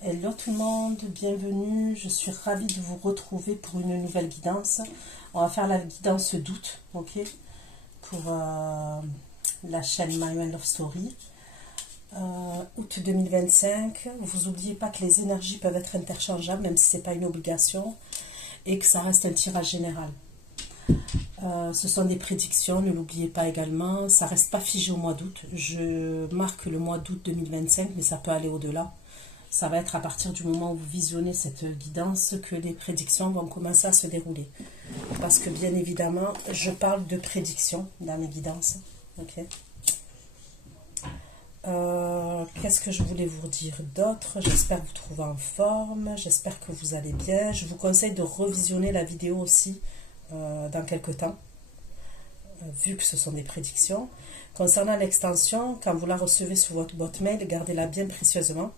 Hello tout le monde, bienvenue, je suis ravie de vous retrouver pour une nouvelle guidance. On va faire la guidance d'août, ok, pour la chaîne My One Love Story. Août 2025, vous n'oubliez pas que les énergies peuvent être interchangeables, même si ce n'est pas une obligation, et que ça reste un tirage général. Ce sont des prédictions, ne l'oubliez pas également, ça ne reste pas figé au mois d'août. Je marque le mois d'août 2025, mais ça peut aller au-delà. Ça va être à partir du moment où vous visionnez cette guidance que les prédictions vont commencer à se dérouler. Parce que bien évidemment, je parle de prédictions dans mes guidances. Ok. Qu'est-ce que je voulais vous dire d'autre? J'espère vous trouver en forme, j'espère que vous allez bien. Je vous conseille de revisionner la vidéo aussi dans quelques temps, vu que ce sont des prédictions. Concernant l'extension, quand vous la recevez sur votre boîte mail, gardez-la bien précieusement.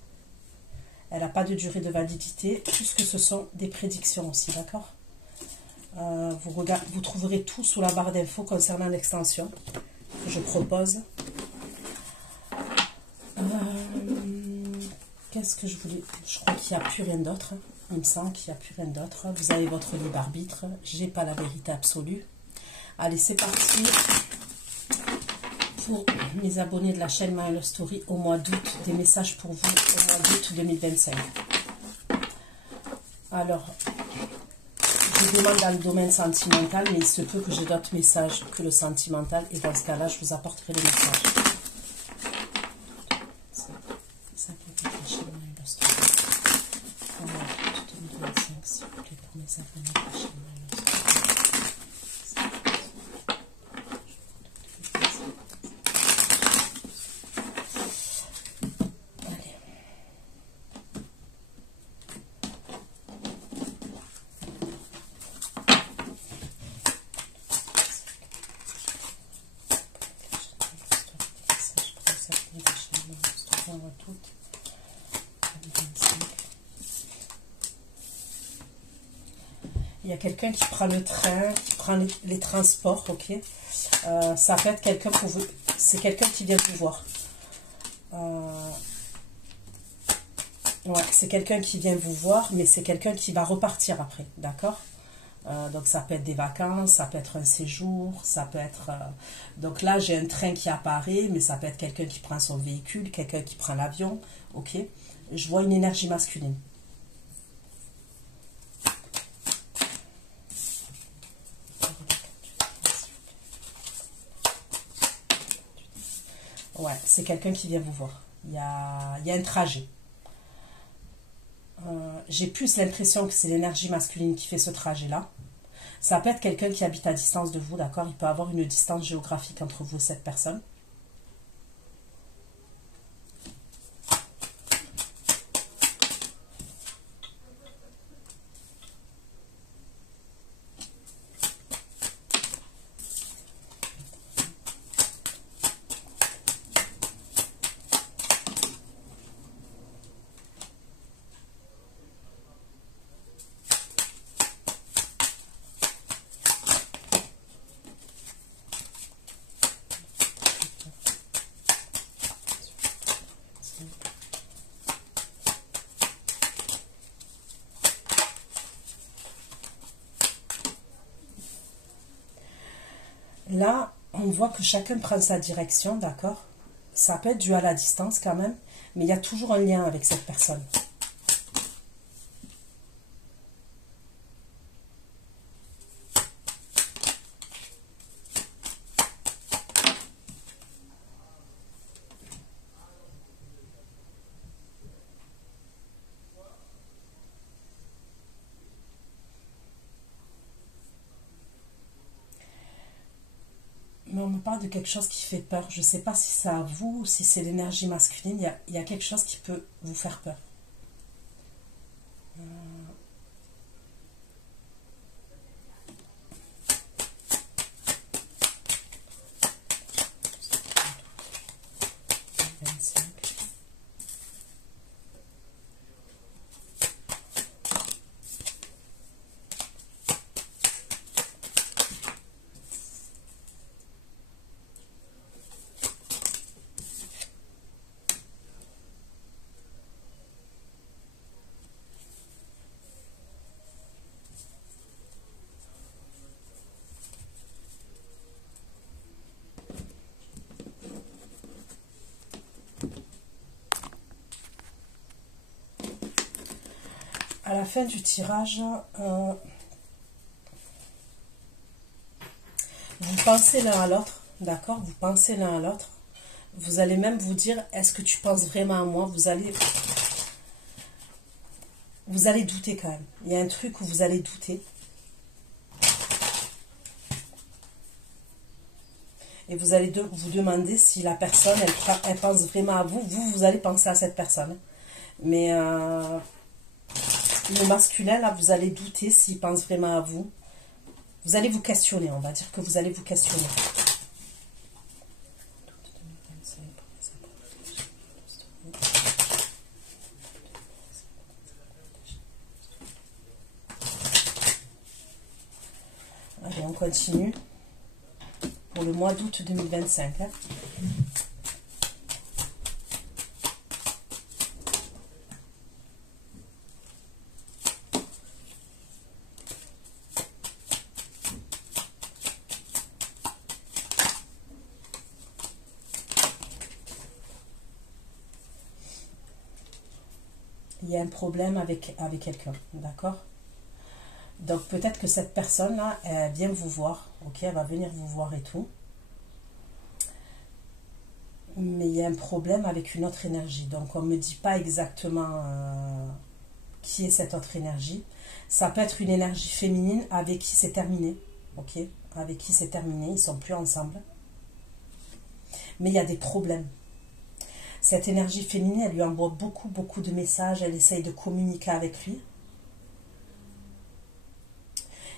Elle n'a pas de durée de validité, puisque ce sont des prédictions aussi, d'accord? Vous trouverez tout sous la barre d'infos concernant l'extension que je propose. Qu'est-ce que je voulais... Je crois qu'il n'y a plus rien d'autre. Il me semble qu'il n'y a plus rien d'autre. Vous avez votre libre arbitre. Je n'ai pas la vérité absolue. Allez, c'est parti pour mes abonnés de la chaîne My Love Story au mois d'août. Des messages pour vous au mois d'août 2025. Alors, je demande dans le domaine sentimental, mais il se peut que j'ai d'autres messages que le sentimental. Et dans ce cas-là, je vous apporterai le message. C'est ça qui est la chaîne My Love Story. Au mois d'août 2025, s'il vous plaît, pour mes abonnés de la chaîne My Love Story. Il y a quelqu'un qui prend le train, qui prend les transports, ok. Ça peut être quelqu'un pour vous. C'est quelqu'un qui vient vous voir. Ouais, c'est quelqu'un qui vient vous voir, mais c'est quelqu'un qui va repartir après, d'accord. Donc ça peut être des vacances, ça peut être un séjour, ça peut être... donc là, j'ai un train qui apparaît, mais ça peut être quelqu'un qui prend son véhicule, quelqu'un qui prend l'avion, ok. Je vois une énergie masculine. Ouais, c'est quelqu'un qui vient vous voir. Il y a un trajet. J'ai plus l'impression que c'est l'énergie masculine qui fait ce trajet-là. Ça peut être quelqu'un qui habite à distance de vous, d'accord? Il peut avoir une distance géographique entre vous et cette personne. Là, on voit que chacun prend sa direction, d'accord? Ça peut être dû à la distance quand même, mais il y a toujours un lien avec cette personne. Mais on me parle de quelque chose qui fait peur. Je ne sais pas si c'est à vous ou si c'est l'énergie masculine. Il y a quelque chose qui peut vous faire peur. à la fin du tirage, vous pensez l'un à l'autre, d'accord? Vous pensez l'un à l'autre. Vous allez même vous dire, est-ce que tu penses vraiment à moi? Vous allez douter quand même. Il y a un truc où vous allez douter. Et vous allez vous demander si la personne, elle pense vraiment à vous. Vous allez penser à cette personne. Mais le masculin, là, vous allez douter s'il pense vraiment à vous. Vous allez vous questionner, on va dire que vous allez vous questionner. Allez, on continue. Pour le mois d'août 2025. Hein. Il y a un problème avec quelqu'un, d'accord? Donc peut-être que cette personne-là, elle vient vous voir, ok? Elle va venir vous voir et tout. Mais il y a un problème avec une autre énergie. Donc on ne me dit pas exactement qui est cette autre énergie. Ça peut être une énergie féminine avec qui c'est terminé, ok? Avec qui c'est terminé, ils ne sont plus ensemble. Mais il y a des problèmes. Cette énergie féminine, elle lui envoie beaucoup de messages, elle essaye de communiquer avec lui.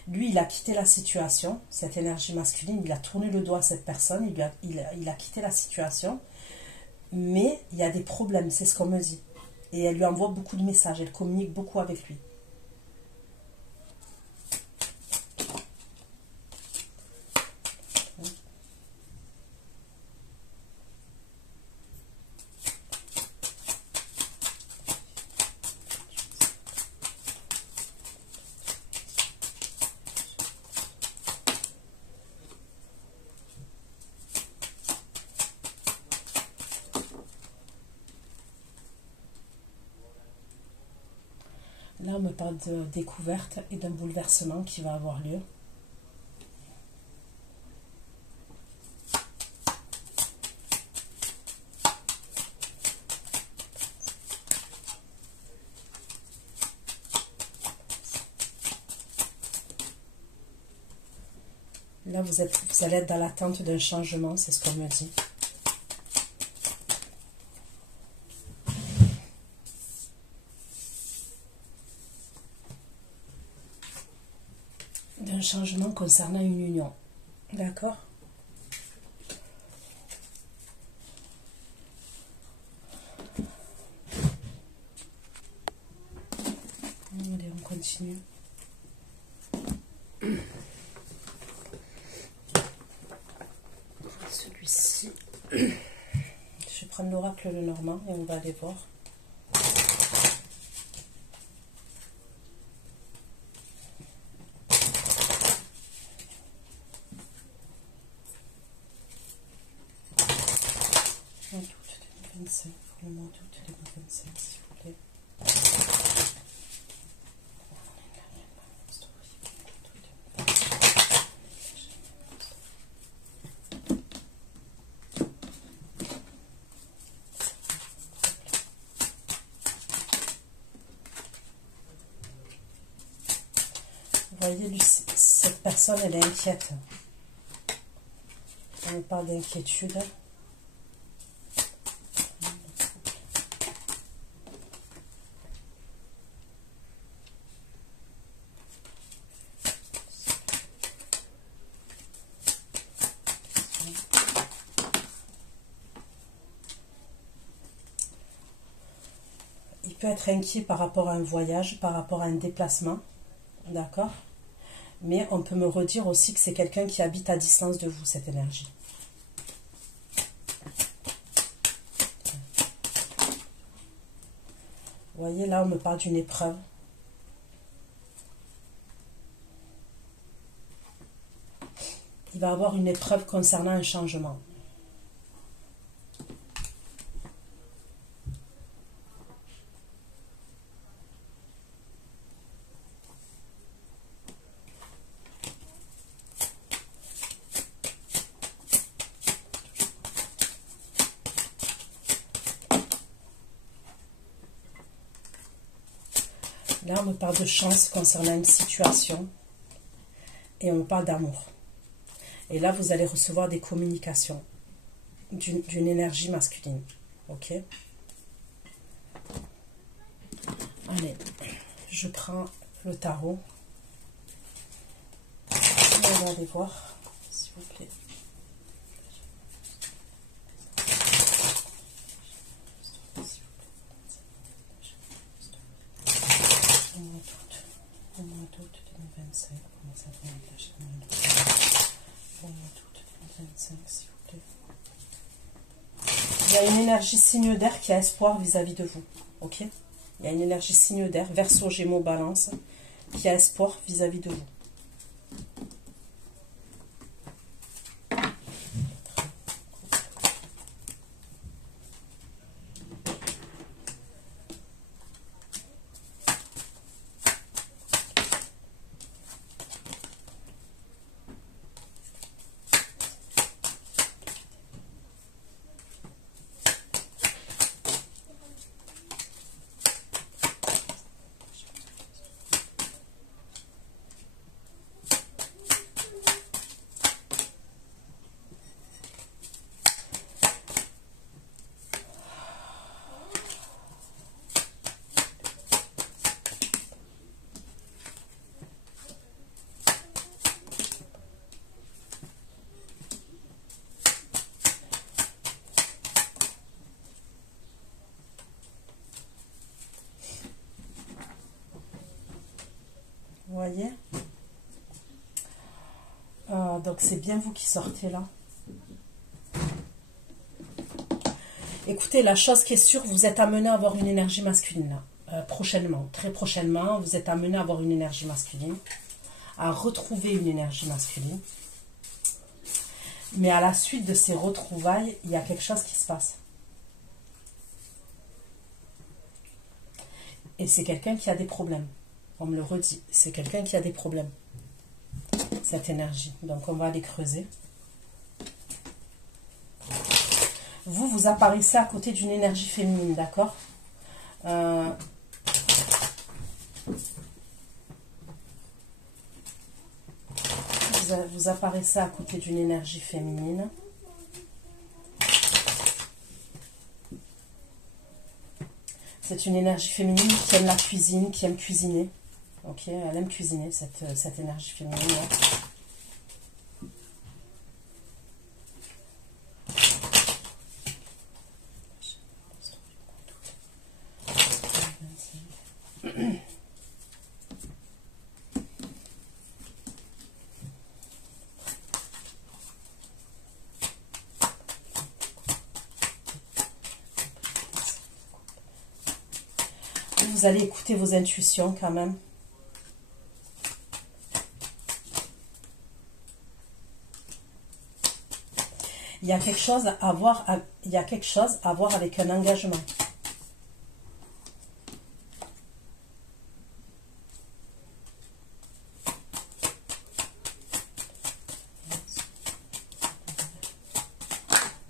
Lui, il a quitté la situation, cette énergie masculine, il a tourné le doigt à cette personne, il a quitté la situation, mais il y a des problèmes, c'est ce qu'on me dit. Et elle lui envoie beaucoup de messages, elle communique beaucoup avec lui. Là, on me parle de découverte et d'un bouleversement qui va avoir lieu. Là, vous allez être dans l'attente d'un changement, c'est ce qu'on me dit. D'un changement concernant une union. D'accord? Allez, on continue. Celui-ci. Je vais prendre l'oracle le Normand et on va aller voir. Pour le mois d'août 2025, s'il vous plaît. Vous voyez, lui, cette personne, elle est inquiète. On me parle d'inquiétude. Il peut être inquiet par rapport à un voyage, par rapport à un déplacement, d'accord? Mais on peut me redire aussi que c'est quelqu'un qui habite à distance de vous, cette énergie. Vous voyez, là, on me parle d'une épreuve. Il va avoir une épreuve concernant un changement. Là, on me parle de chance concernant une situation et on me parle d'amour. Et là, vous allez recevoir des communications d'une énergie masculine. Ok? Allez, je prends le tarot. On va aller voir, s'il vous plaît. Au mois d'août 2025, comment ça va être la chaîne au mois d'août 2025, s'il vous plaît. Il y a une énergie signe d'air qui a espoir vis-à-vis de vous. Ok? Il y a une énergie signe d'air, Verseau, Gémeaux, Balance, qui a espoir vis-à-vis de vous. Vous voyez? Donc c'est bien vous qui sortez là. Écoutez, la chose qui est sûre, vous êtes amené à avoir une énergie masculine là. Prochainement, très prochainement, vous êtes amené à avoir une énergie masculine, à retrouver une énergie masculine. Mais à la suite de ces retrouvailles, il y a quelque chose qui se passe. Et c'est quelqu'un qui a des problèmes. On me le redit, c'est quelqu'un qui a des problèmes. Cette énergie. Donc on va aller creuser. Vous, vous apparaissez à côté d'une énergie féminine, d'accord? Vous apparaissez à côté d'une énergie féminine. C'est une énergie féminine qui aime la cuisine, qui aime cuisiner. Ok, elle aime cuisiner, cette énergie féminine. Vous allez écouter vos intuitions quand même. Il y a quelque chose à voir, avec un engagement.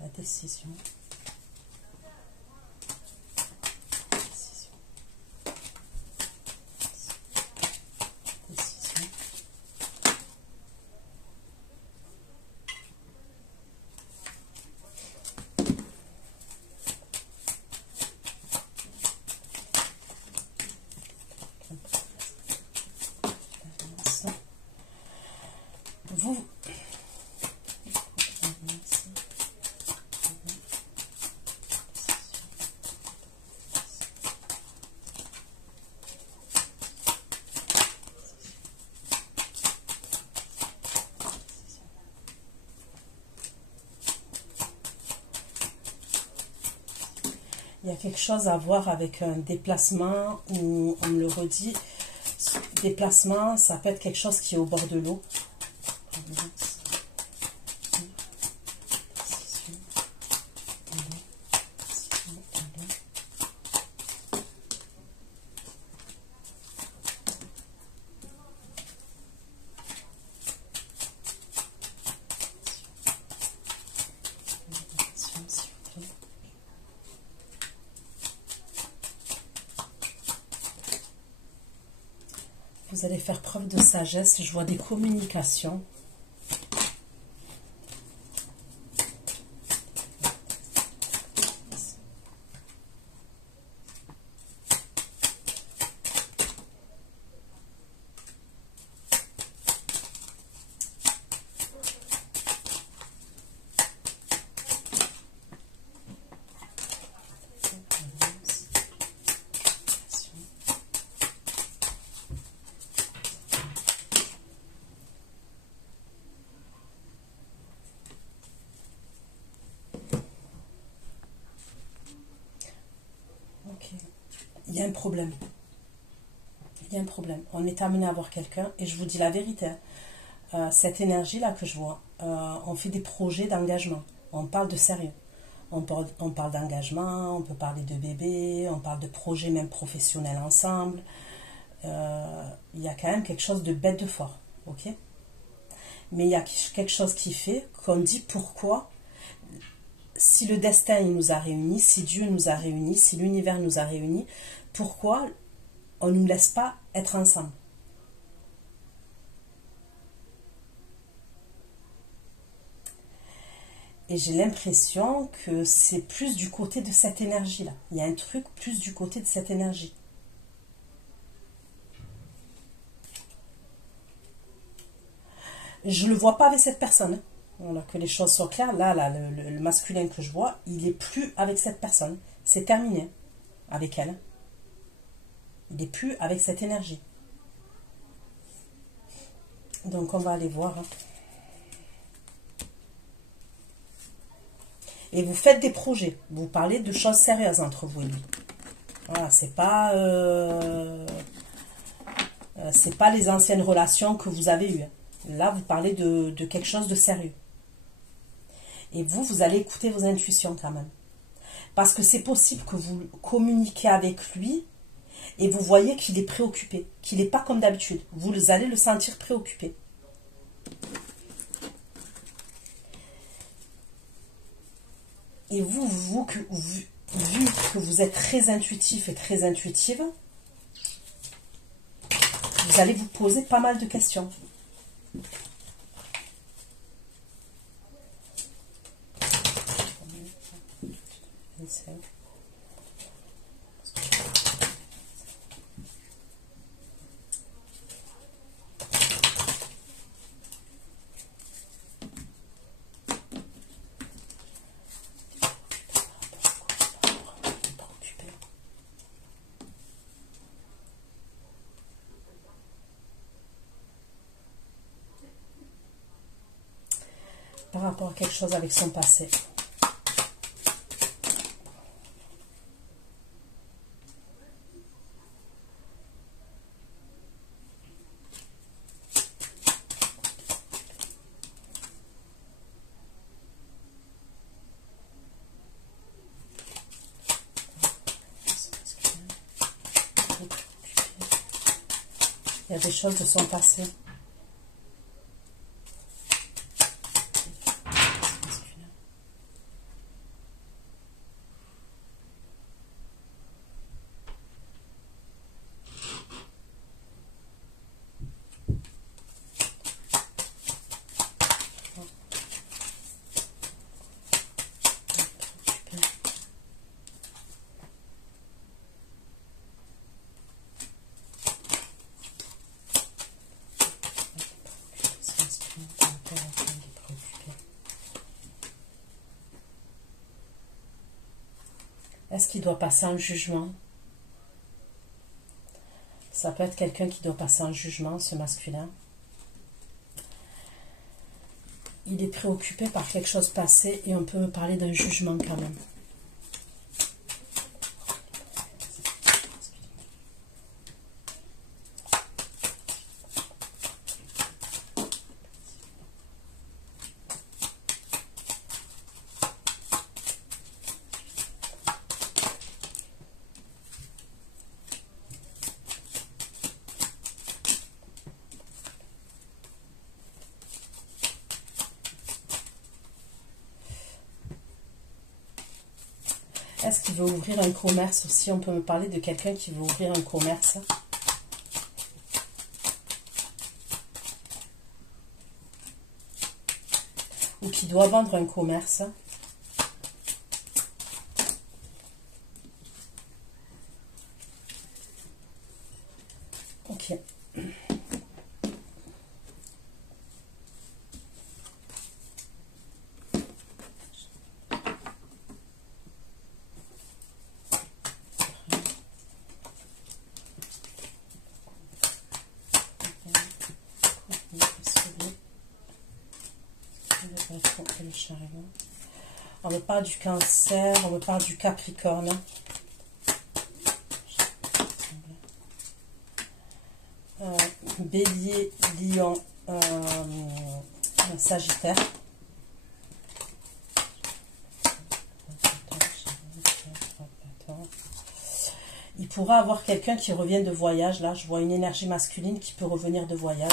La décision. Vous, il y a quelque chose à voir avec un déplacement, ou on me le redit, déplacement, ça peut être quelque chose qui est au bord de l'eau. Vous allez faire preuve de sagesse. Je vois des communications. Il y a un problème. Il y a un problème. On est amené à voir quelqu'un et je vous dis la vérité. Cette énergie-là que je vois, on fait des projets d'engagement. On parle de sérieux. On parle d'engagement, on peut parler de bébé, on parle de projets même professionnels ensemble. Il y a quand même quelque chose de bête de fort. Ok? Mais il y a quelque chose qui fait qu'on dit pourquoi. Si le destin il nous a réunis, si Dieu nous a réunis, si l'univers nous a réunis, pourquoi on ne nous laisse pas être ensemble? Et j'ai l'impression que c'est plus du côté de cette énergie-là. Il y a un truc plus du côté de cette énergie. Je ne le vois pas avec cette personne. Voilà, que les choses soient claires. Là, le masculin que je vois, il n'est plus avec cette personne. C'est terminé avec elle. Il n'est plus avec cette énergie. Donc, on va aller voir. Et vous faites des projets. Vous parlez de choses sérieuses entre vous et lui. Voilà, c'est pas les anciennes relations que vous avez eues. Là, vous parlez de quelque chose de sérieux. Et vous allez écouter vos intuitions quand même. Parce que c'est possible que vous communiquiez avec lui et vous voyez qu'il est préoccupé, qu'il n'est pas comme d'habitude. Vous allez le sentir préoccupé. Et vu que vous êtes très intuitif et très intuitive, vous allez vous poser pas mal de questions. Par rapport à quelque chose avec son passé. Il y a des choses de son passé. Est-ce qu'il doit passer un jugement? Ça peut être quelqu'un qui doit passer un jugement, ce masculin. Il est préoccupé par quelque chose passé et on peut parler d'un jugement quand même. Est-ce qu'il veut ouvrir un commerce aussi? On peut me parler de quelqu'un qui veut ouvrir un commerce. ou qui doit vendre un commerce. Ok. On me parle du Cancer, on me parle du Capricorne. Bélier, Lion, Sagittaire. Il pourra avoir quelqu'un qui revient de voyage. Là, je vois une énergie masculine qui peut revenir de voyage.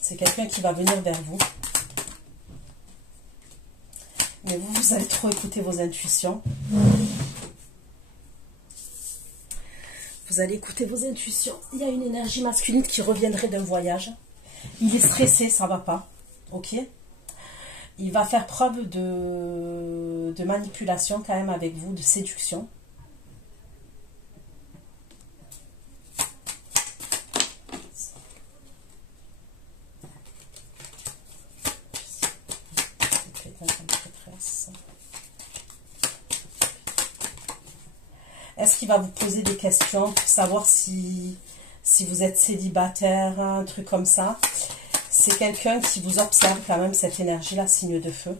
C'est quelqu'un qui va venir vers vous. Mais vous allez trop écouter vos intuitions. Vous allez écouter vos intuitions. Il y a une énergie masculine qui reviendrait d'un voyage. Il est stressé, ça ne va pas. Ok? Il va faire preuve de manipulation quand même avec vous, de séduction. Est-ce qu'il va vous poser des questions pour savoir si vous êtes célibataire, un truc comme ça? C'est quelqu'un qui vous observe quand même, cette énergie-là, signe de feu.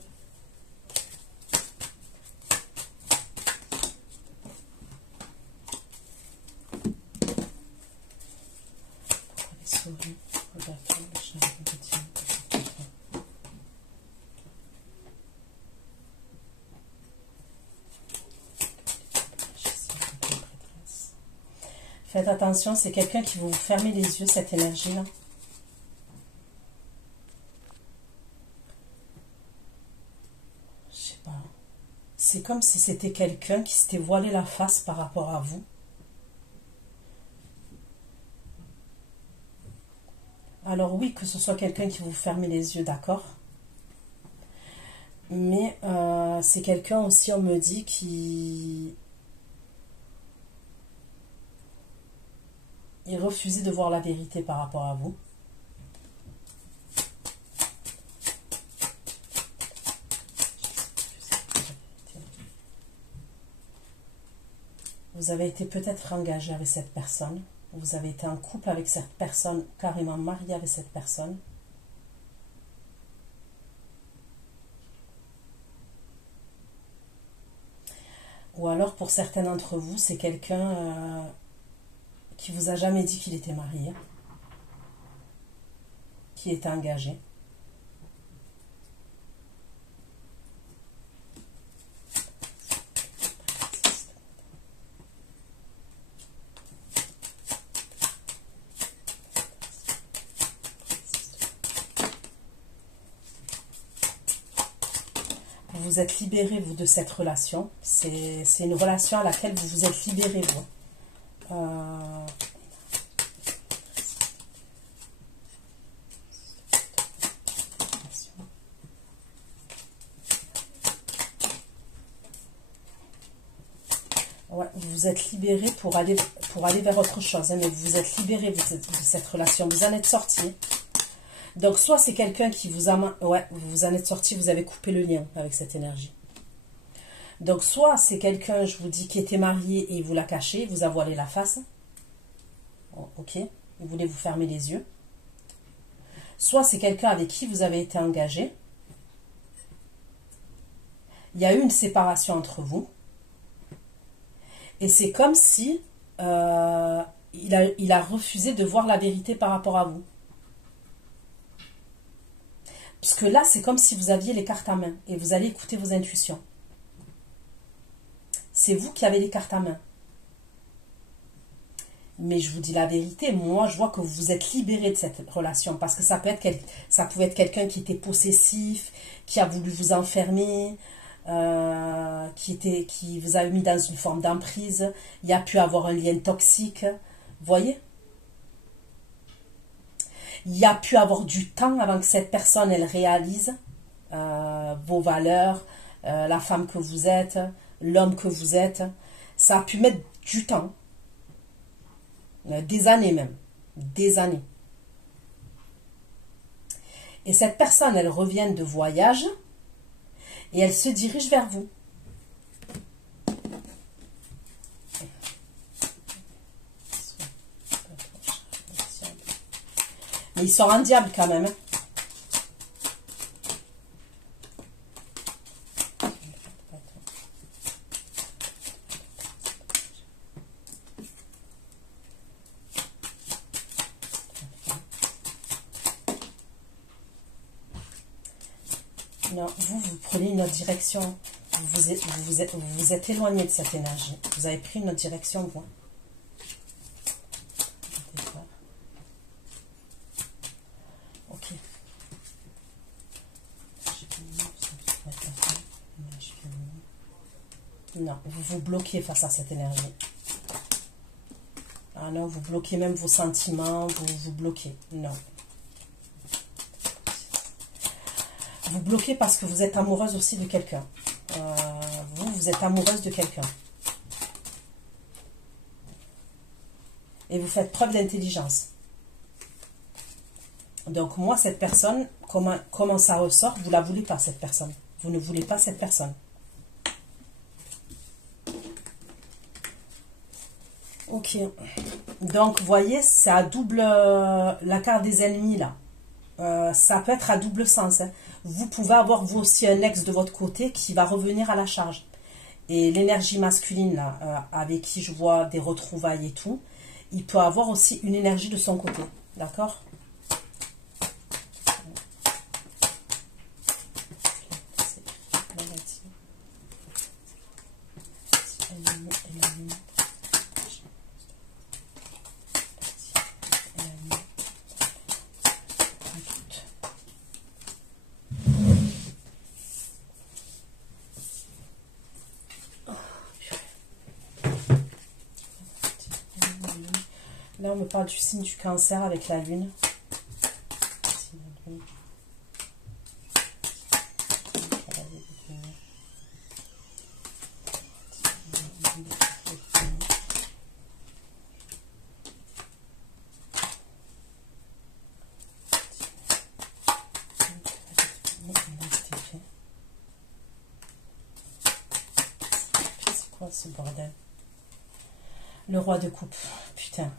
Faites attention, c'est quelqu'un qui va vous fermer les yeux, cette énergie-là. Je sais pas. C'est comme si c'était quelqu'un qui s'était voilé la face par rapport à vous. Alors oui, que ce soit quelqu'un qui vous ferme les yeux, d'accord. Mais c'est quelqu'un aussi, on me dit, qui... Il refusait de voir la vérité par rapport à vous. Vous avez été peut-être engagé avec cette personne. Vous avez été en couple avec cette personne, carrément marié avec cette personne. Ou alors, pour certains d'entre vous, c'est quelqu'un... qui vous a jamais dit qu'il était marié, qui était engagé. Vous vous êtes libéré, vous, de cette relation. C'est une relation à laquelle vous vous êtes libéré, vous. Ouais, vous vous êtes libéré pour aller vers autre chose, hein, mais vous vous êtes libéré de cette relation, vous en êtes sorti. Donc soit c'est quelqu'un qui vous a... Ouais, vous en êtes sorti, vous avez coupé le lien avec cette énergie. Donc soit c'est quelqu'un, je vous dis, qui était marié et il vous l'a caché, il vous a voilé la face. Ok, il voulait vous fermer les yeux. Soit c'est quelqu'un avec qui vous avez été engagé. Il y a eu une séparation entre vous. Et c'est comme si il a refusé de voir la vérité par rapport à vous. Parce que là, c'est comme si vous aviez les cartes à main et vous allez écouter vos intuitions. C'est vous qui avez les cartes à main. Mais je vous dis la vérité, moi, je vois que vous vous êtes libéré de cette relation. Parce que ça pouvait être quelqu'un qui était possessif, qui a voulu vous enfermer, qui vous a mis dans une forme d'emprise. Il y a pu avoir un lien toxique. Vous voyez? Il y a pu avoir du temps avant que cette personne, elle réalise vos valeurs, la femme que vous êtes, l'homme que vous êtes. Ça a pu mettre du temps. Des années même. Des années. Et cette personne, elle revient de voyage et elle se dirige vers vous. Mais il sort un diable quand même. Non, vous prenez une autre direction. Vous êtes éloigné de cette énergie. Vous avez pris une autre direction, vous. Ok. Non, vous vous bloquez face à cette énergie. Ah non, vous bloquez même vos sentiments, vous bloquez. Non. Vous bloquez parce que vous êtes amoureuse aussi de quelqu'un. Vous êtes amoureuse de quelqu'un. Et vous faites preuve d'intelligence. Donc moi, cette personne, comment ça ressort? Vous ne la voulez pas, cette personne. Vous ne voulez pas cette personne. Ok. Donc, vous voyez, c'est à double... la carte des ennemis, là. Ça peut être à double sens. Hein. Vous pouvez avoir vous aussi un ex de votre côté qui va revenir à la charge. Et l'énergie masculine, là, avec qui je vois des retrouvailles et tout, il peut avoir aussi une énergie de son côté. D'accord? Là, on me parle du signe du cancer avec la lune. C'est quoi ce bordel? Le roi de coupe. Putain.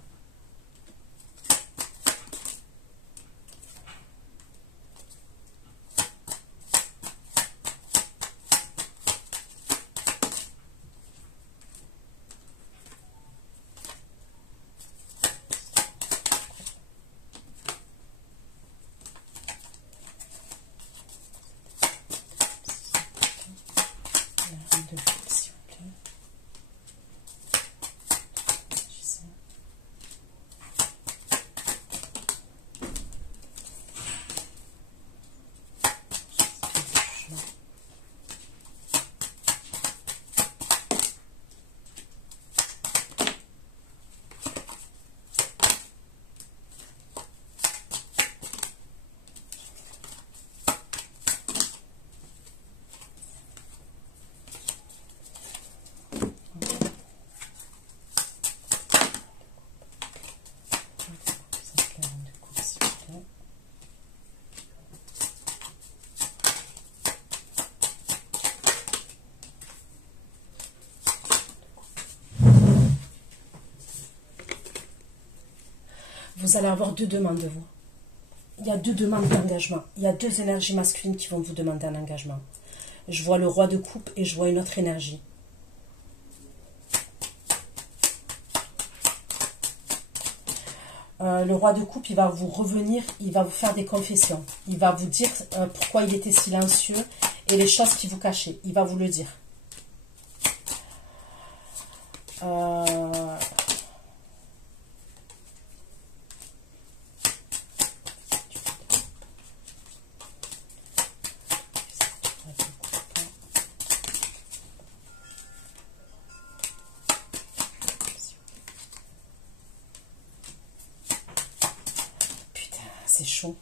Vous allez avoir deux demandes de vous. Il y a deux demandes d'engagement. Il y a deux énergies masculines qui vont vous demander un engagement. Je vois le roi de coupe et je vois une autre énergie. Le roi de coupe, il va vous revenir, il va vous faire des confessions. Il va vous dire pourquoi il était silencieux et les choses qu'il vous cachait. Il va vous le dire. C'est chaud.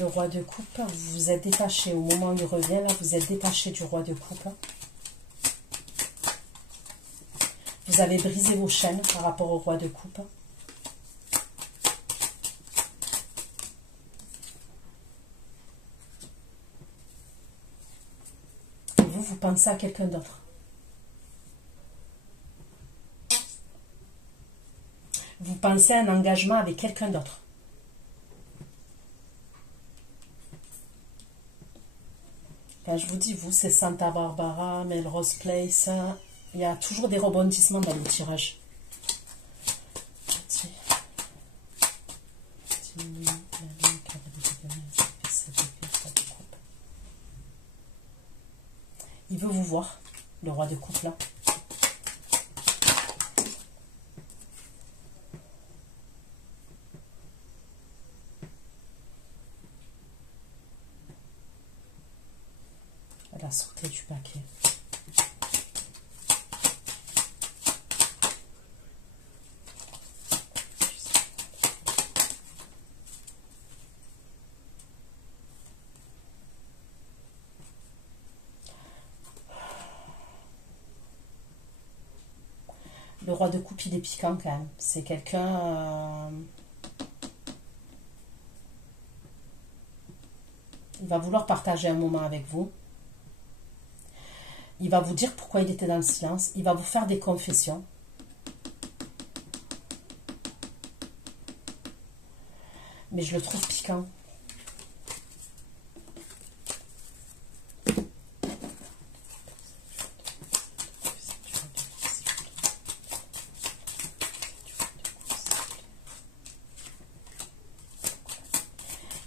Le roi de coupe, vous vous êtes détaché. Au moment où il revient, là, vous êtes détaché du roi de coupe. Vous avez brisé vos chaînes par rapport au roi de coupe. Et vous pensez à quelqu'un d'autre. Vous pensez à un engagement avec quelqu'un d'autre. Quand je vous dis, vous, c'est Santa Barbara, Melrose Place. Il y a toujours des rebondissements dans le tirage. Il veut vous voir, le roi de coupe là. La sortie du paquet. Le roi de coupe, il est piquant quand même. C'est quelqu'un... il va vouloir partager un moment avec vous. Il va vous dire pourquoi il était dans le silence. Il va vous faire des confessions. Mais je le trouve piquant.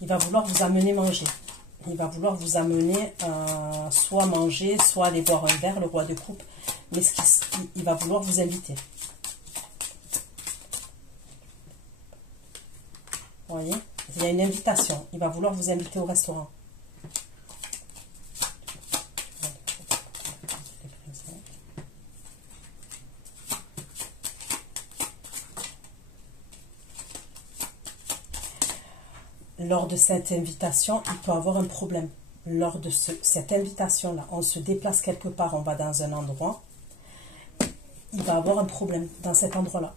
Il va vouloir vous amener manger. Il va vouloir vous amener soit manger, soit aller boire un verre, le roi de coupe. Mais il va vouloir vous inviter. Vous voyez? Il y a une invitation. Il va vouloir vous inviter au restaurant. Lors de cette invitation, il peut avoir un problème. Lors de cette invitation-là, on se déplace quelque part, on va dans un endroit, il va avoir un problème dans cet endroit-là.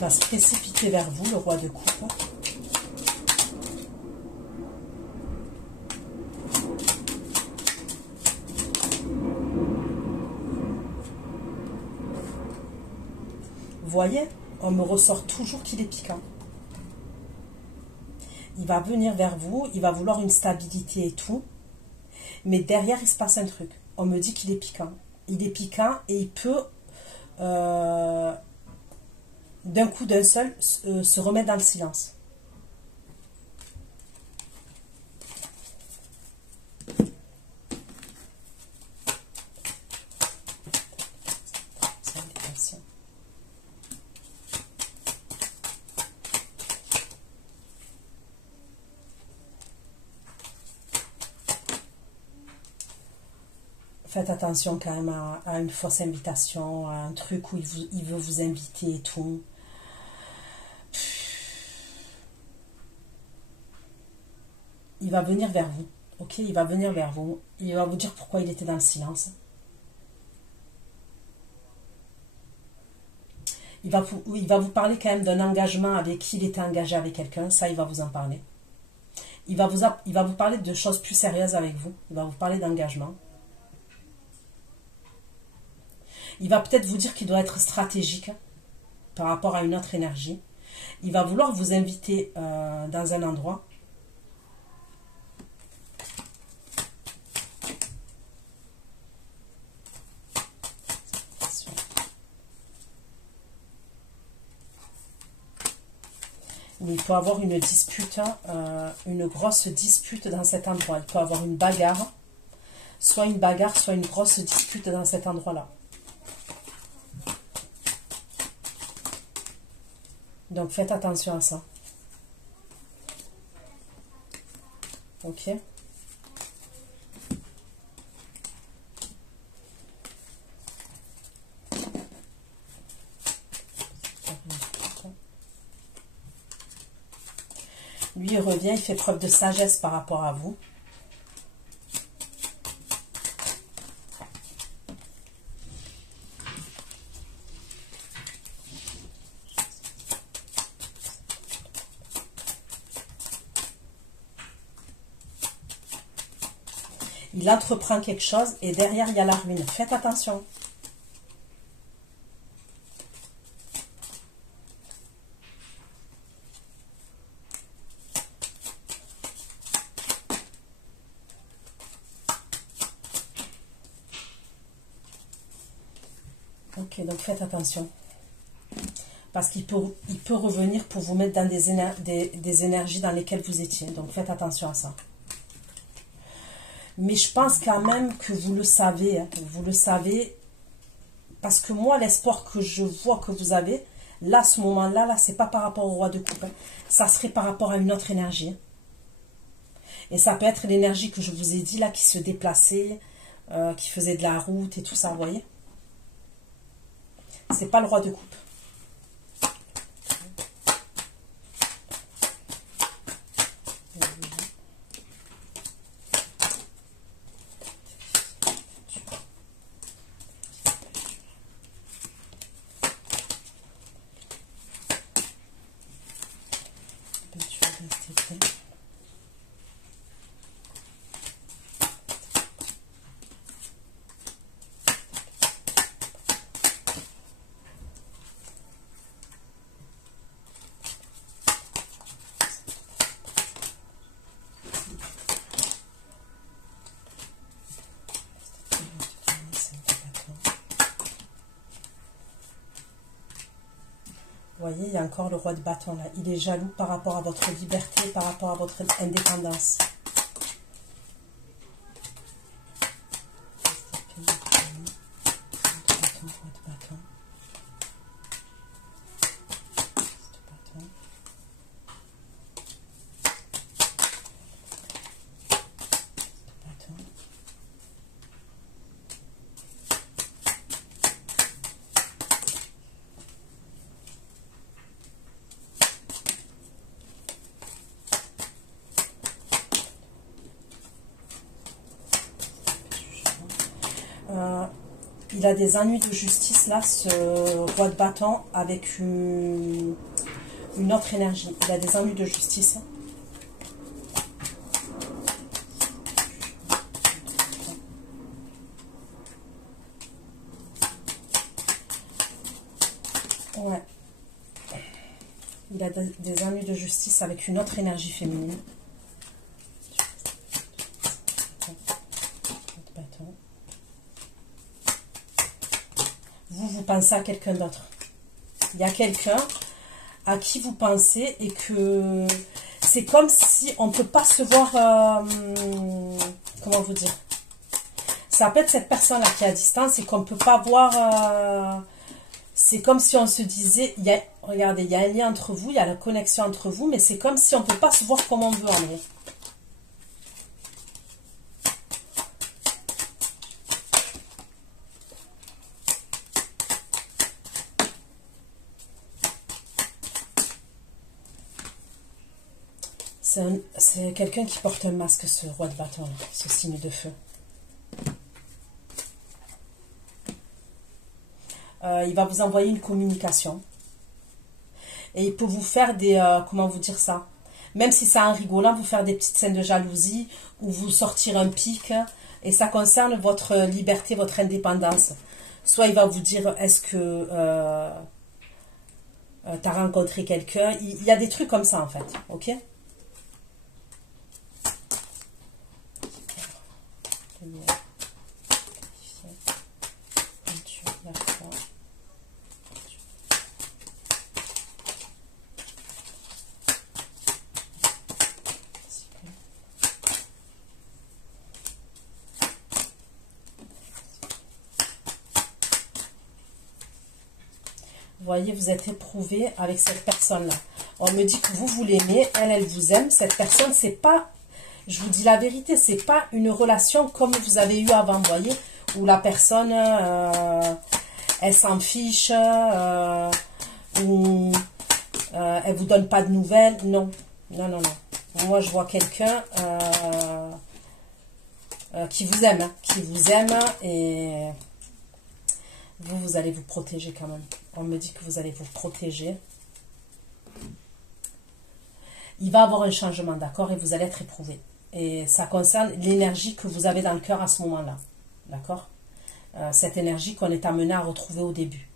Va se précipiter vers vous, le roi de coupe. Vous voyez, on me ressort toujours qu'il est piquant. Il va venir vers vous, il va vouloir une stabilité et tout. Mais derrière, il se passe un truc. On me dit qu'il est piquant. Il est piquant et il peut... d'un coup d'un seul, se remettre dans le silence. Faites attention quand même à une fausse invitation, à un truc où il veut vous inviter et tout. il va venir vers vous. Ok, il va venir vers vous. Il va vous dire pourquoi il était dans le silence. Il va vous parler quand même d'un engagement avec qui il était engagé avec quelqu'un. Ça, il va vous en parler. Il va vous parler de choses plus sérieuses avec vous. Il va vous parler d'engagement. Il va peut-être vous dire qu'il doit être stratégique par rapport à une autre énergie. Il va vouloir vous inviter dans un endroit. Mais il peut avoir une dispute, une grosse dispute dans cet endroit. Il peut avoir une bagarre, soit une grosse dispute dans cet endroit-là. Donc faites attention à ça. Ok. Lui, il revient, il fait preuve de sagesse par rapport à vous. Il entreprend quelque chose et derrière, il y a la ruine. Faites attention. Ok, donc faites attention. Parce qu'il peut revenir pour vous mettre dans des énergies dans lesquelles vous étiez. Donc faites attention à ça. Mais je pense quand même que vous le savez. Hein, vous le savez. Parce que moi, l'espoir que je vois que vous avez, là, ce moment-là, là, c'est pas par rapport au roi de coupe. Hein, ça serait par rapport à une autre énergie. Et ça peut être l'énergie que je vous ai dit, là, qui se déplaçait, qui faisait de la route et tout ça, vous voyez. C'est pas le roi de coupe. Vous voyez, il y a encore le roi de bâton là. Il est jaloux par rapport à votre liberté, par rapport à votre indépendance. Il a des ennuis de justice là, ce roi de bâton, avec une autre énergie. Il a des ennuis de justice. Ouais. Il a des ennuis de justice avec une autre énergie féminine. Vous pensez à quelqu'un d'autre. Il y a quelqu'un à qui vous pensez et que c'est comme si on ne peut pas se voir... comment vous dire? Ça peut être cette personne-là qui est à distance et qu'on ne peut pas voir... c'est comme si on se disait... regardez, il y a un lien entre vous, il y a la connexion entre vous, mais c'est comme si on ne peut pas se voir comme on veut en vrai. C'est quelqu'un qui porte un masque, ce roi de bâton, ce signe de feu. Il va vous envoyer une communication. Et il peut vous faire des... comment vous dire ça? Même si c'est en rigolant, vous faire des petites scènes de jalousie ou vous sortir un pic. Et ça concerne votre liberté, votre indépendance. Soit il va vous dire, est-ce que tu as rencontré quelqu'un? Il y a des trucs comme ça en fait, ok? Vous voyez, vous êtes éprouvé avec cette personne-là. On me dit que vous l'aimez, elle vous aime. Cette personne, c'est pas, je vous dis la vérité, c'est pas une relation comme vous avez eu avant, vous voyez, où la personne, elle s'en fiche, ou elle vous donne pas de nouvelles. Non, non, non, non. Moi, je vois quelqu'un qui vous aime, hein, qui vous aime et... Vous allez vous protéger quand même. On me dit que vous allez vous protéger. Il va y avoir un changement, d'accord? Et vous allez être éprouvé. Et ça concerne l'énergie que vous avez dans le cœur à ce moment-là. D'accord? Cette énergie qu'on est amené à retrouver au début.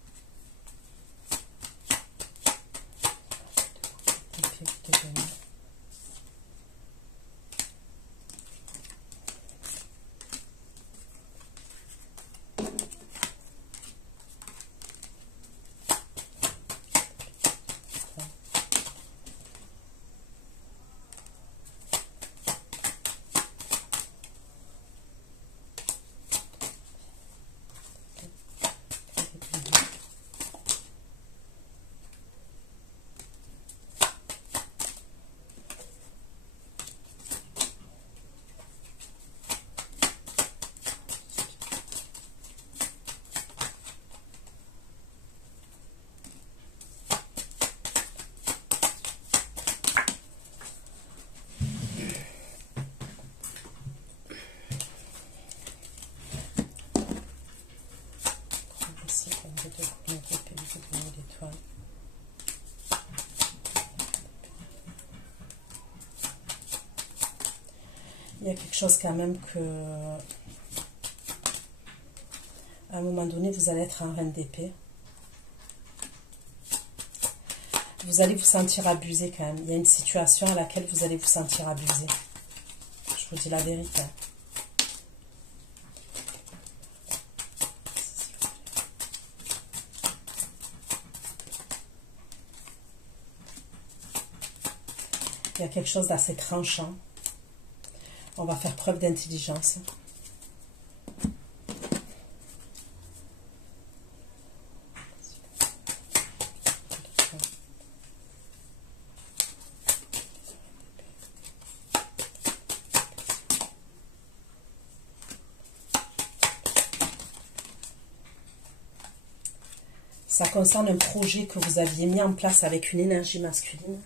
Il y a quelque chose quand même que, à un moment donné, vous allez être en reine d'épée. Vous allez vous sentir abusé quand même. Il y a une situation à laquelle vous allez vous sentir abusé. Je vous dis la vérité. Il y a quelque chose d'assez tranchant. On va faire preuve d'intelligence. Ça concerne un projet que vous aviez mis en place avec une énergie masculine.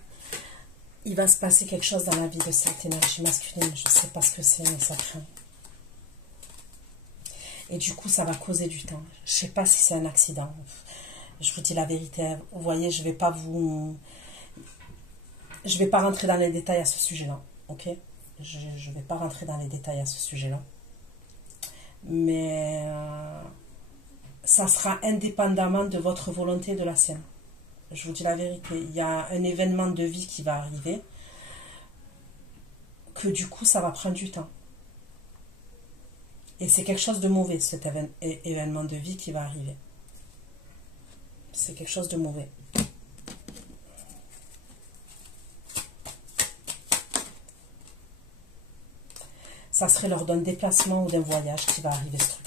Il va se passer quelque chose dans la vie de cette énergie masculine. Je ne sais pas ce que c'est, mais ça craint. Et du coup, ça va causer du temps. Je ne sais pas si c'est un accident. Je vous dis la vérité. Vous voyez, je ne vais pas rentrer dans les détails à ce sujet-là. Ok? Je ne vais pas rentrer dans les détails à ce sujet-là. Mais ça sera indépendamment de votre volonté et de la sienne. Je vous dis la vérité, il y a un événement de vie qui va arriver, que du coup, ça va prendre du temps. Et c'est quelque chose de mauvais, cet événement de vie qui va arriver. C'est quelque chose de mauvais. Ça serait lors d'un déplacement ou d'un voyage qui va arriver ce truc.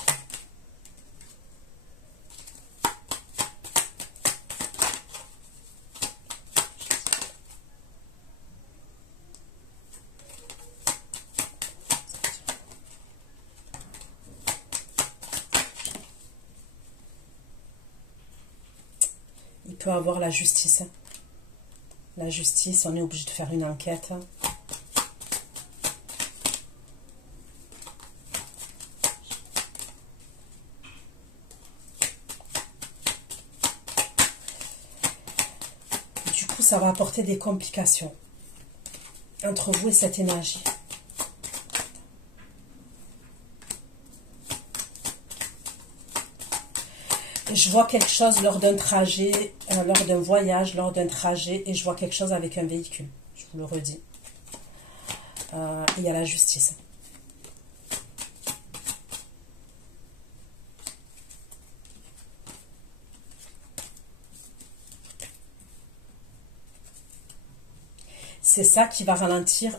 Il peut avoir la justice. La justice, on est obligé de faire une enquête. ça va apporter des complications entre vous et cette énergie. Je vois quelque chose lors d'un trajet, lors d'un voyage, lors d'un trajet, et je vois quelque chose avec un véhicule. Je vous le redis. Il y a la justice. C'est ça qui va ralentir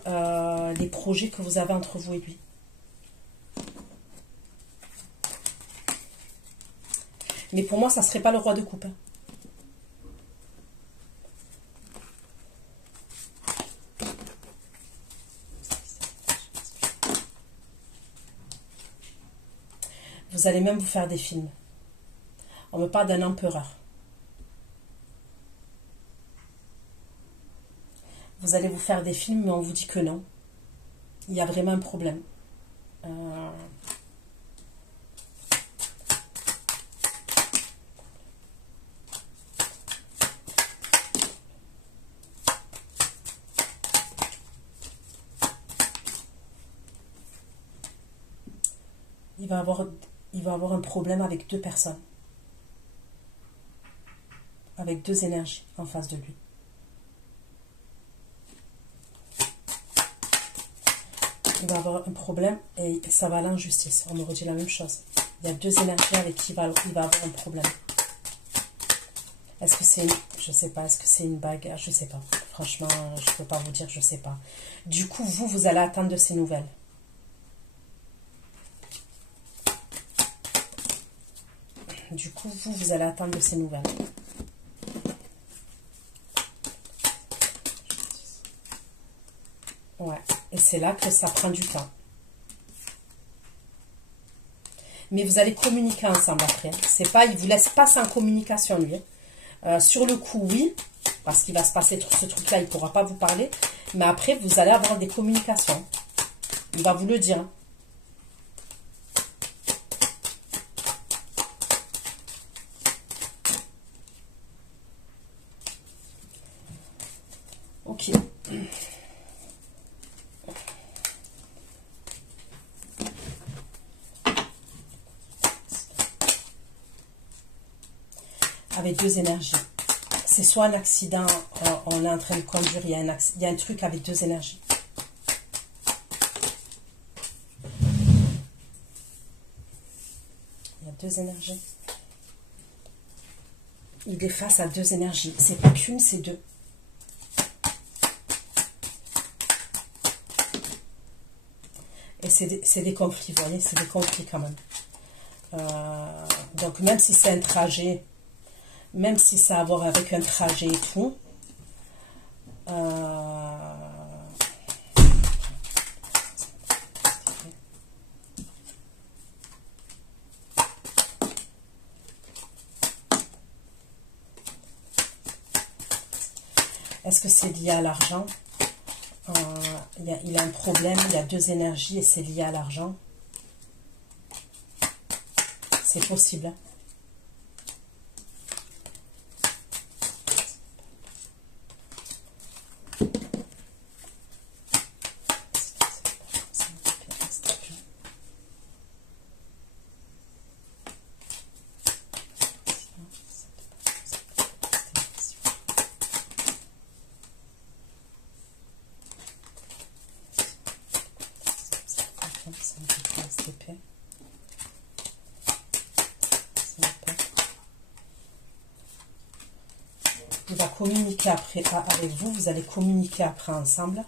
les projets que vous avez entre vous et lui. Mais pour moi, ça ne serait pas le roi de coupe. Vous allez même vous faire des films. On me parle d'un empereur. Vous allez vous faire des films, mais on vous dit que non. Il y a vraiment un problème. Il va avoir un problème avec deux personnes. Avec deux énergies en face de lui. Il va avoir un problème et ça va à l'injustice. On me redit la même chose. Il y a deux énergies avec qui il va avoir un problème. Est-ce que c'est une... Je sais pas. Est-ce que c'est une bagarre? Je sais pas. Franchement, je peux pas vous dire. Je sais pas. Du coup, vous allez attendre de ces nouvelles. Du coup, vous allez attendre de ces nouvelles. Ouais. Et c'est là que ça prend du temps. Mais vous allez communiquer ensemble après. C'est pas, il vous laisse pas sans communication, lui. Sur le coup, oui. Parce qu'il va se passer ce truc-là, il ne pourra pas vous parler. Mais après, vous allez avoir des communications. Il va vous le dire. Ok. Avec deux énergies. C'est soit un accident, on est en train de conduire, il y a un truc avec deux énergies. Il y a deux énergies. Il est face à deux énergies. C'est pas qu'une, c'est deux. Et c'est des conflits, vous voyez, c'est des conflits quand même. Donc même si c'est un trajet, même si ça a à voir avec un trajet et tout, est-ce que c'est lié à l'argent? Il a un problème, il y a deux énergies et c'est lié à l'argent. C'est possible. Hein? Il va communiquer après avec vous, vous allez communiquer après ensemble.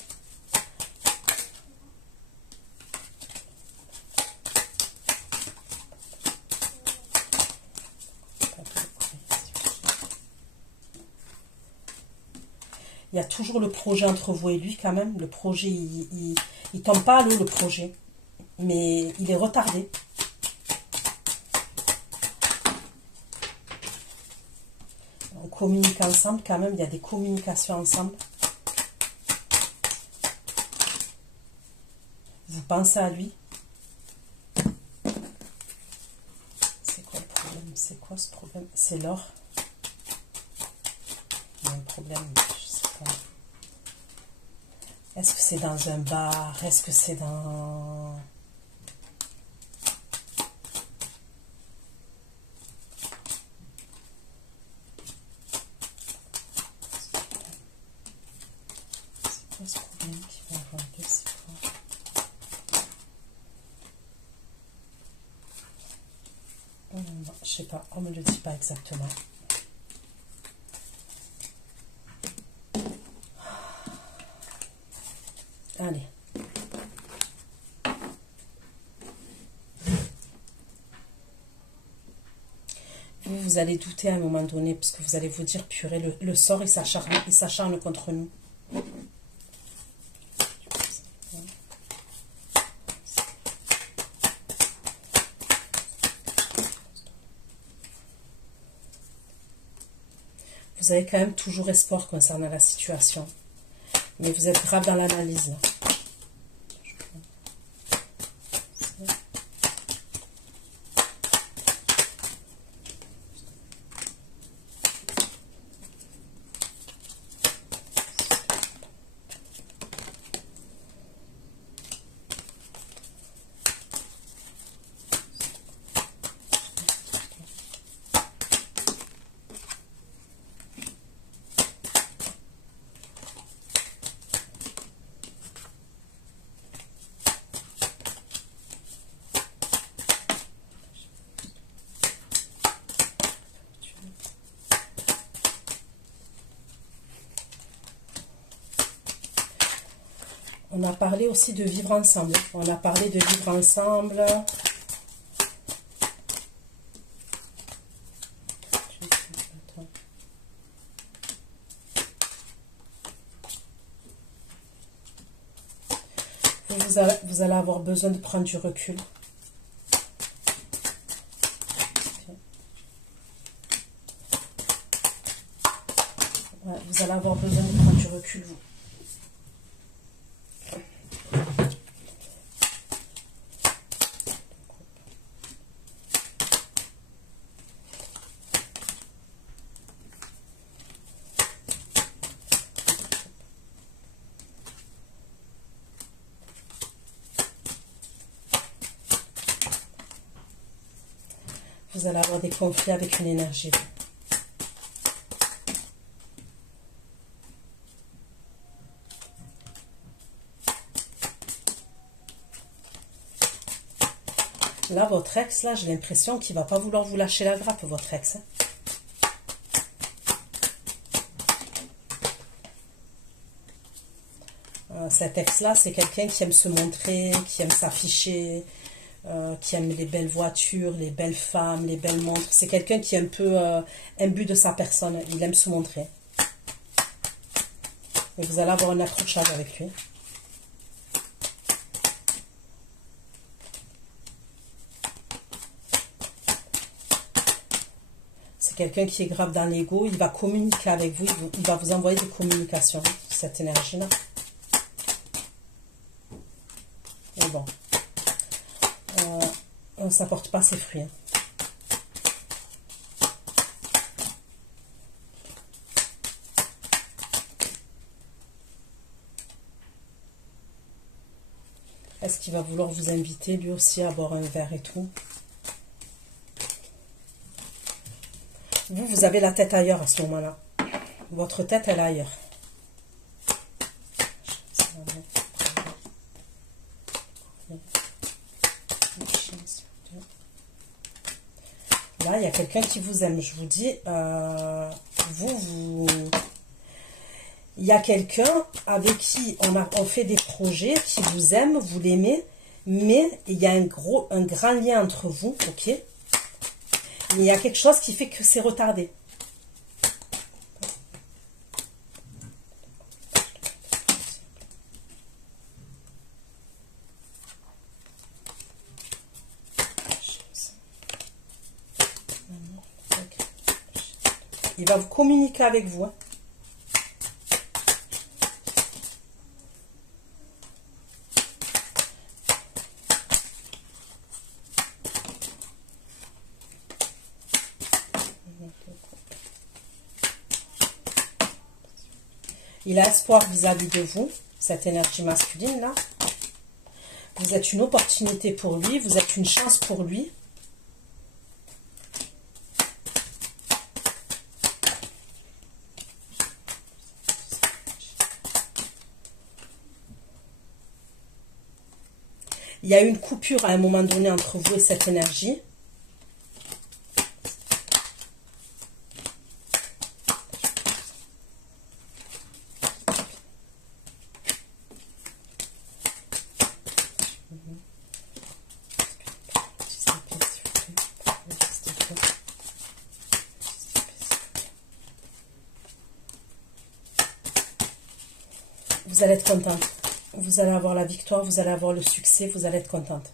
Il y a toujours le projet entre vous et lui quand même. Le projet, il tombe pas à l'eau le projet, mais il est retardé. On communique ensemble quand même, il y a des communications ensemble. Vous pensez à lui. C'est quoi le problème? C'est quoi ce problème? C'est l'or. Il y a un problème, je sais Est-ce que c'est dans un bar? Est-ce que c'est dans... C'est quoi ce problème qui va avoir deux fois? Je sais pas, on me le dit pas exactement. Allez. Vous allez douter à un moment donné, parce que vous allez vous dire, purée, le sort, il s'acharne contre nous. Vous avez quand même toujours espoir concernant la situation. Mais vous êtes grave dans l'analyse. On a parlé aussi de vivre ensemble. On a parlé de vivre ensemble. Vous allez avoir besoin de prendre du recul. Ouais, vous allez avoir besoin de prendre du recul, vous. Vous allez avoir des conflits avec une énergie. Là, votre ex, là, j'ai l'impression qu'il ne va pas vouloir vous lâcher la grappe, votre ex. Cet ex-là, c'est quelqu'un qui aime se montrer, qui aime s'afficher, qui aime les belles voitures, les belles femmes, les belles montres. C'est quelqu'un qui est un peu imbu de sa personne. Il aime se montrer. Et vous allez avoir un accrochage avec lui. C'est quelqu'un qui est grave dans l'ego. Il va communiquer avec vous. Il va vous envoyer des communications, cette énergie-là. Mais bon. Ça ne porte pas ses fruits. Est-ce qu'il va vouloir vous inviter lui aussi à boire un verre et tout? Vous avez la tête ailleurs à ce moment-là. Votre tête, elle est ailleurs. Là, il y a quelqu'un qui vous aime. Je vous dis, il y a quelqu'un avec qui on fait des projets, qui vous aime, vous l'aimez, mais il y a un grand lien entre vous, ok? Mais il y a quelque chose qui fait que c'est retardé. Il va vous communiquer avec vous. Hein. Il a espoir vis-à-vis de vous, cette énergie masculine là. Vous êtes une opportunité pour lui, vous êtes une chance pour lui. Il y a eu une coupure à un moment donné entre vous et cette énergie. Vous allez être contente. Vous allez avoir la victoire, vous allez avoir le succès, vous allez être contente.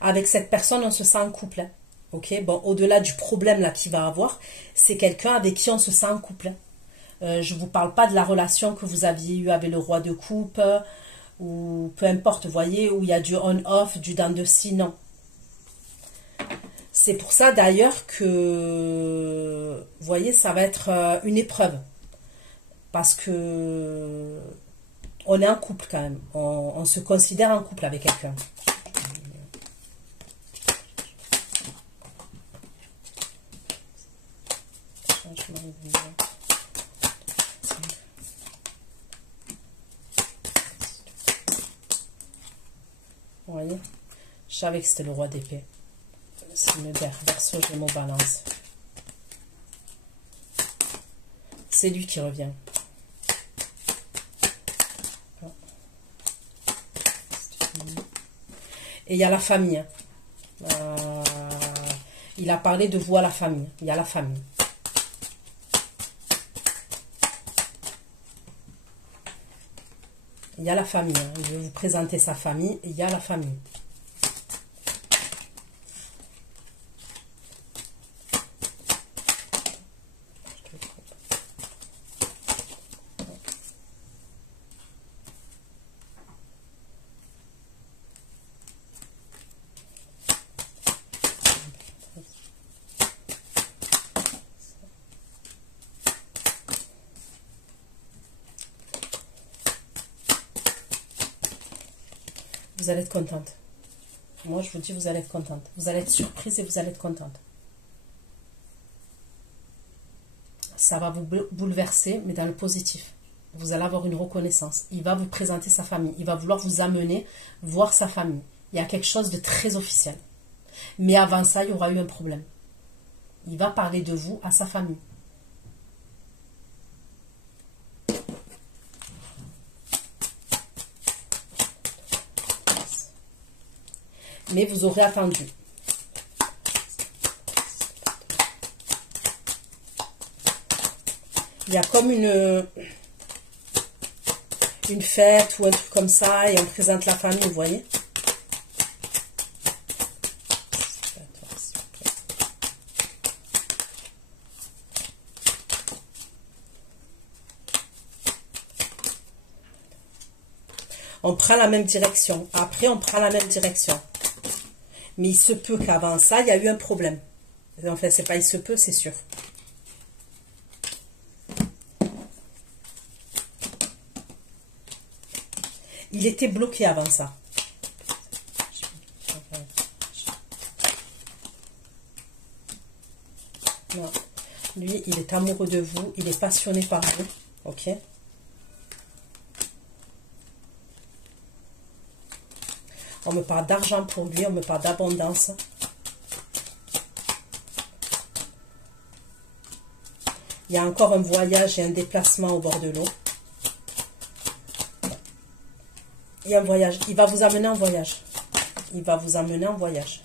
Avec cette personne, on se sent en couple. Hein. Ok, bon, au-delà du problème là qu'il va avoir, c'est quelqu'un avec qui on se sent en couple. Hein. Je ne vous parle pas de la relation que vous aviez eue avec le roi de coupe, ou peu importe, vous voyez, où il y a du on-off, du dents de scie, non. C'est pour ça d'ailleurs que, vous voyez, ça va être une épreuve. Parce que on est en couple quand même. On se considère en couple avec quelqu'un. Vous voyez, je savais que c'était le roi d'épée. C'est une Verseau, Gémeaux, Balance. C'est lui qui revient. Et il y a la famille. Il a parlé de vous à la famille. Il y a la famille. Il y a la famille. Hein. Je vais vous présenter sa famille. Il y a la famille. Vous allez être contente. Moi, je vous dis, vous allez être contente. Vous allez être surprise et vous allez être contente. Ça va vous bouleverser, mais dans le positif. Vous allez avoir une reconnaissance. Il va vous présenter sa famille. Il va vouloir vous amener voir sa famille. Il y a quelque chose de très officiel. Mais avant ça, il y aura eu un problème. Il va parler de vous à sa famille. Mais vous aurez attendu. Il y a comme une fête ou un truc comme ça et on présente la famille, vous voyez. On prend la même direction. Après, on prend la même direction. Mais il se peut qu'avant ça, il y a eu un problème. Enfin, c'est pas il se peut, c'est sûr. Il était bloqué avant ça. Non. Lui, il est amoureux de vous. Il est passionné par vous. Ok. On me parle d'argent pour lui, on me parle d'abondance. Il y a encore un voyage et un déplacement au bord de l'eau. Il y a un voyage. Il va vous amener en voyage. Il va vous amener en voyage.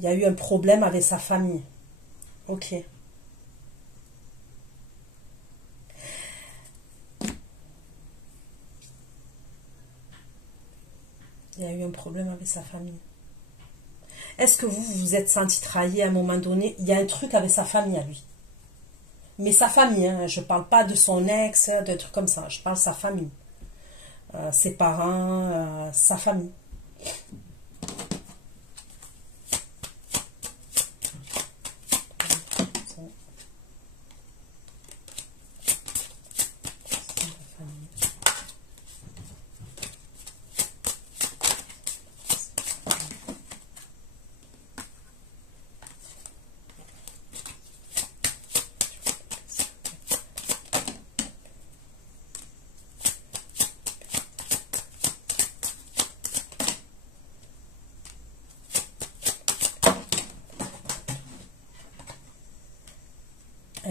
Il y a eu un problème avec sa famille. Ok. Il y a eu un problème avec sa famille. Est-ce que vous vous êtes senti trahi à un moment donné? Il y a un truc avec sa famille à lui. Mais sa famille, hein, je ne parle pas de son ex, de trucs comme ça. Je parle de sa famille. Ses parents, sa famille.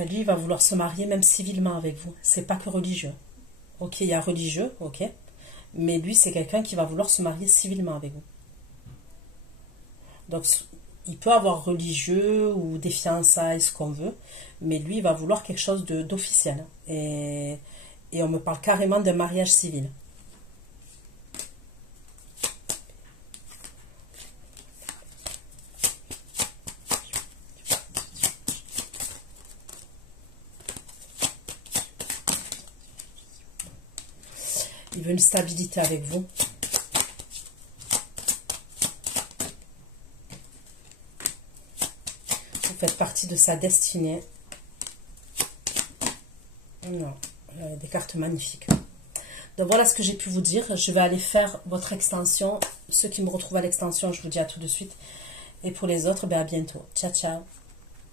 Lui, il va vouloir se marier même civilement avec vous. C'est pas que religieux. Ok, il y a religieux, ok. Mais lui, c'est quelqu'un qui va vouloir se marier civilement avec vous. Donc, il peut avoir religieux ou des fiançailles, ce qu'on veut. Mais lui, il va vouloir quelque chose d'officiel. Et on me parle carrément d'un mariage civil. Il veut une stabilité avec vous. Vous faites partie de sa destinée. Non, des cartes magnifiques. Donc voilà ce que j'ai pu vous dire. Je vais aller faire votre extension. Ceux qui me retrouvent à l'extension, je vous dis à tout de suite. Et pour les autres, ben à bientôt. Ciao, ciao.